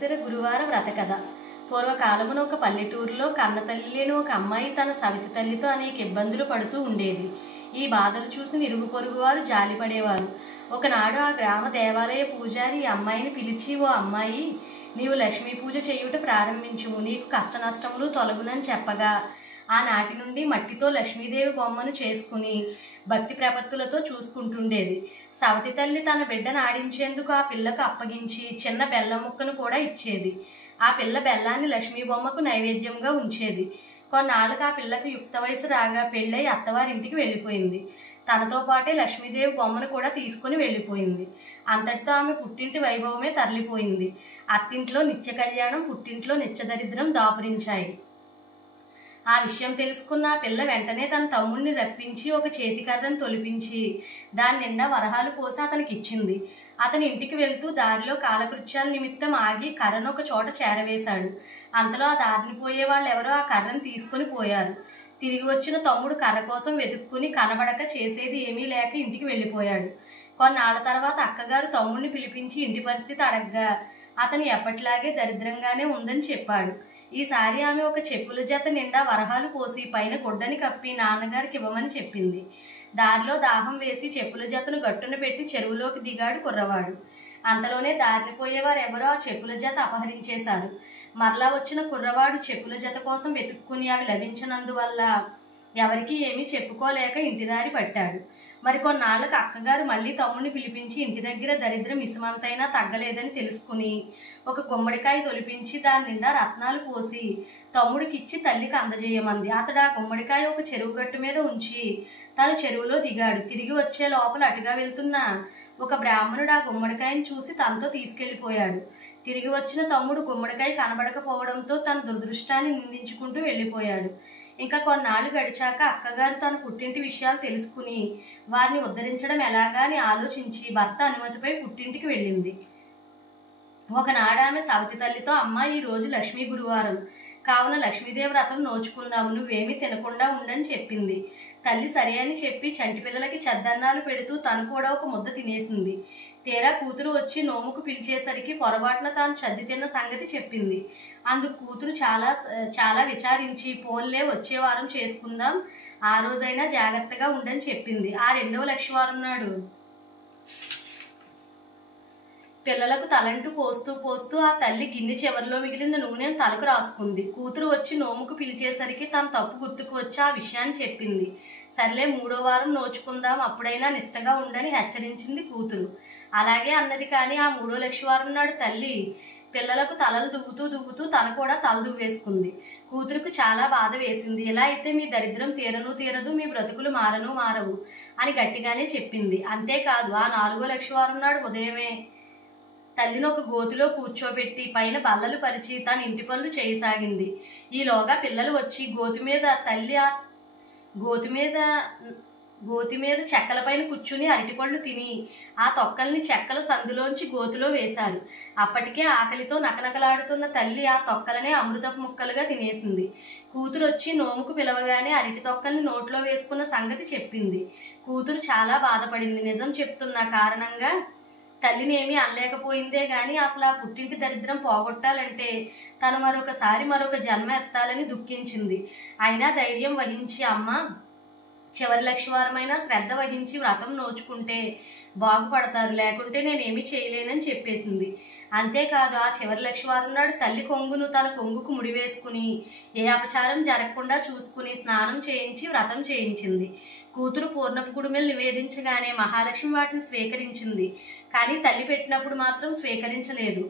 గురువార వ్రత కథ. పూర్వకాలమున ఒక పల్లెటూరులో కన్నతల్లి లేని ఒక అమ్మాయి తన సవితి తల్లితో అనేక ఇబ్బందులు పడుతూ ఉండేది. ఈ బాధలు చూసి ఇరుగు పొరుగు వారు జాలిపడేవారు. ఒకనాడు ఆ గ్రామ దేవాలయ పూజారి ఈ అమ్మాయిని పిలిచి, ఓ అమ్మాయి, నీవు లక్ష్మీ పూజ చేయుట ప్రారంభించు, నీకు కష్ట నష్టములు తొలగునని చెప్పగా ఆనాటి నుండి మట్టితో లక్ష్మీదేవి బొమ్మను చేసుకుని భక్తి ప్రపత్తులతో చూసుకుంటుండేది. సవతి తల్లి తన బిడ్డను ఆడించేందుకు ఆ పిల్లకు అప్పగించి చిన్న బెల్లం ముక్కను కూడా ఇచ్చేది. ఆ పిల్ల బెల్లాన్ని లక్ష్మీ బొమ్మకు నైవేద్యంగా ఉంచేది. కొన్నాళ్ళకు ఆ పిల్లకు యుక్త వయసు రాగా పెళ్ళై అత్తవారింటికి వెళ్ళిపోయింది. తనతో పాటే లక్ష్మీదేవి బొమ్మను కూడా తీసుకుని వెళ్ళిపోయింది. అంతటితో ఆమె పుట్టింటి వైభవమే తరలిపోయింది. అత్తింట్లో నిత్య కళ్యాణం, పుట్టింట్లో నిత్యదరిద్రం దాపురించాయి. ఆ విషయం తెలుసుకున్న ఆ పిల్ల వెంటనే తన తమ్ముడిని రప్పించి ఒక చేతి కర్రను తొలిపించి దాని నిండా వరహాలు పోసి అతనికి ఇచ్చింది. అతని ఇంటికి వెళ్తూ దారిలో కాలకృత్యాల నిమిత్తం ఆగి కర్రను ఒక చోట చేరవేశాడు. అంతలో ఆ దారిని పోయే వాళ్ళు ఎవరో ఆ కర్రను తీసుకుని పోయారు. తిరిగి వచ్చిన తమ్ముడు కర్ర కోసం వెతుక్కుని కనబడక చేసేది ఏమీ లేక ఇంటికి వెళ్ళిపోయాడు. కొన్నాళ్ల తర్వాత అక్కగారు తమ్ముడిని పిలిపించి ఇంటి పరిస్థితి అడగ్గా అతను ఎప్పటిలాగే దరిద్రంగానే ఉందని చెప్పాడు. ఈసారి ఆమె ఒక చెప్పుల జత నిండా వరహాలు పోసి పైన గుడ్డని కప్పి నాన్నగారికి ఇవ్వమని చెప్పింది. దారిలో దాహం వేసి చెప్పుల జతను గట్టున పెట్టి చెరువులోకి దిగాడు కుర్రవాడు. అంతలోనే దారిని పోయేవారు ఎవరో ఆ చెప్పుల జత అపహరించేశారు. మరలా వచ్చిన కుర్రవాడు చెప్పుల జత కోసం వెతుక్కుని అవి లభించనందువల్ల ఎవరికీ ఏమీ చెప్పుకోలేక ఇంటిదారి పట్టాడు. మరికొన్నాళ్లకు అక్కగారు మళ్ళీ తమ్ముడిని పిలిపించి ఇంటి దగ్గర దరిద్రం ఇసుమంతైనా తగ్గలేదని తెలుసుకుని ఒక గుమ్మడికాయ తొలిపించి దాని నిండా రత్నాలు పోసి తమ్ముడికిచ్చి తల్లికి అందజేయమంది. అతడు ఆ గుమ్మడికాయ ఒక చెరువు గట్టు మీద ఉంచి తను చెరువులో దిగాడు. తిరిగి వచ్చే లోపల అటుగా వెళ్తున్న ఒక బ్రాహ్మణుడు ఆ గుమ్మడికాయను చూసి తనతో తీసుకెళ్లిపోయాడు. తిరిగి వచ్చిన తమ్ముడు గుమ్మడికాయ కనబడకపోవడంతో తన దురదృష్టాన్ని నిందించుకుంటూ వెళ్ళిపోయాడు. ఇంకా కొన్నాళ్ళు గడిచాక అక్కగారు తన పుట్టింటి విషయాలు తెలుసుకుని వారిని ఉద్ధరించడం ఎలాగా అని ఆలోచించి భర్త అనుమతిపై పుట్టింటికి వెళ్ళింది. ఒకనాడు ఆమె సవతి తల్లితో, అమ్మ, ఈ రోజు లక్ష్మీ గురువారం కావున లక్ష్మీదేవి వ్రతం నోచుకుందాము, నువ్వేమీ తినకుండా ఉండని చెప్పింది. తల్లి సరే అని చెప్పి చంటి పిల్లలకి చద్దన్నాలు పెడుతూ తను కూడా ఒక ముద్ద తినేసింది. తీరా కూతురు వచ్చి నోముకు పిలిచేసరికి పొరపాటున తాను చద్ది తిన్న సంగతి చెప్పింది. అందుకు కూతురు చాలా విచారించి, పోన్లే వచ్చే వారం చేసుకుందాం, ఆ రోజైనా జాగ్రత్తగా ఉండని చెప్పింది. ఆ రెండవ లక్షవారం నాడు పిల్లలకు తలంటు పోస్తూ ఆ తల్లి గిన్నె చివరిలో మిగిలిన నూనెను తలకు రాసుకుంది. కూతురు వచ్చి నోముకు పిలిచేసరికి తన తప్పు గుర్తుకు వచ్చి ఆ విషయాన్ని చెప్పింది. సర్లే, 3వ వారం నోచుకుందాం, అప్పుడైనా నిష్టగా ఉండని హెచ్చరించింది కూతురు. అలాగే అన్నది. కానీ ఆ 3వ లక్షవారం నాడు తల్లి పిల్లలకు తలలు దువ్వుతూ తన కూడా తల దువ్వేసుకుంది. కూతురుకు చాలా బాధ వేసింది. ఇలా అయితే మీ దరిద్రం తీరదు, మీ బ్రతుకులు మారవు అని గట్టిగానే చెప్పింది. అంతేకాదు, ఆ 4వ లక్షవారం నాడు ఉదయమే తల్లిని ఒక గోతిలో కూర్చోబెట్టి పైన బల్లలు పరిచి తన ఇంటి పనులు చేయసాగింది. ఈలోగా పిల్లలు వచ్చి గోతి మీద చెక్కలపైన కూర్చుని అరటిపళ్ళు తిని ఆ తొక్కల్ని చెక్కల సందులోంచి గోతిలో వేశారు. అప్పటికే ఆకలితో నకనకలాడుతున్న తల్లి ఆ తొక్కలనే అమృతపు ముక్కలుగా తినేసింది. కూతురు వచ్చి నోముకు పిలవగానే అరటి తొక్కల్ని నోట్లో వేసుకున్న సంగతి చెప్పింది. కూతురు చాలా బాధపడింది. నిజం చెప్తున్న కారణంగా తల్లిని ఏమీ అనలేకపోయిందే గాని అసలు ఆ పుట్టింటి దరిద్రం పోగొట్టాలంటే తను మరొక జన్మ ఎత్తాలని దుఃఖించింది. అయినా ధైర్యం వహించి, అమ్మ, చివరి లక్షవారమైనా శ్రద్ధ వహించి వ్రతం నోచుకుంటే బాగుపడతారు, లేకుంటే నేనేమీ చేయలేనని చెప్పేసింది. అంతేకాదు, ఆ చివరి లక్షవారం నాడు తల్లి కొంగును తన కొంగుకు ముడివేసుకుని ఏ అపచారం జరగకుండా చూసుకుని స్నానం చేయించి వ్రతం చేయించింది. కూతురు పూర్ణపు కుడుమెలు నివేదించగానే మహాలక్ష్మి వాటిని స్వీకరించింది. కానీ తల్లి పెట్టినప్పుడు మాత్రం స్వీకరించలేదు.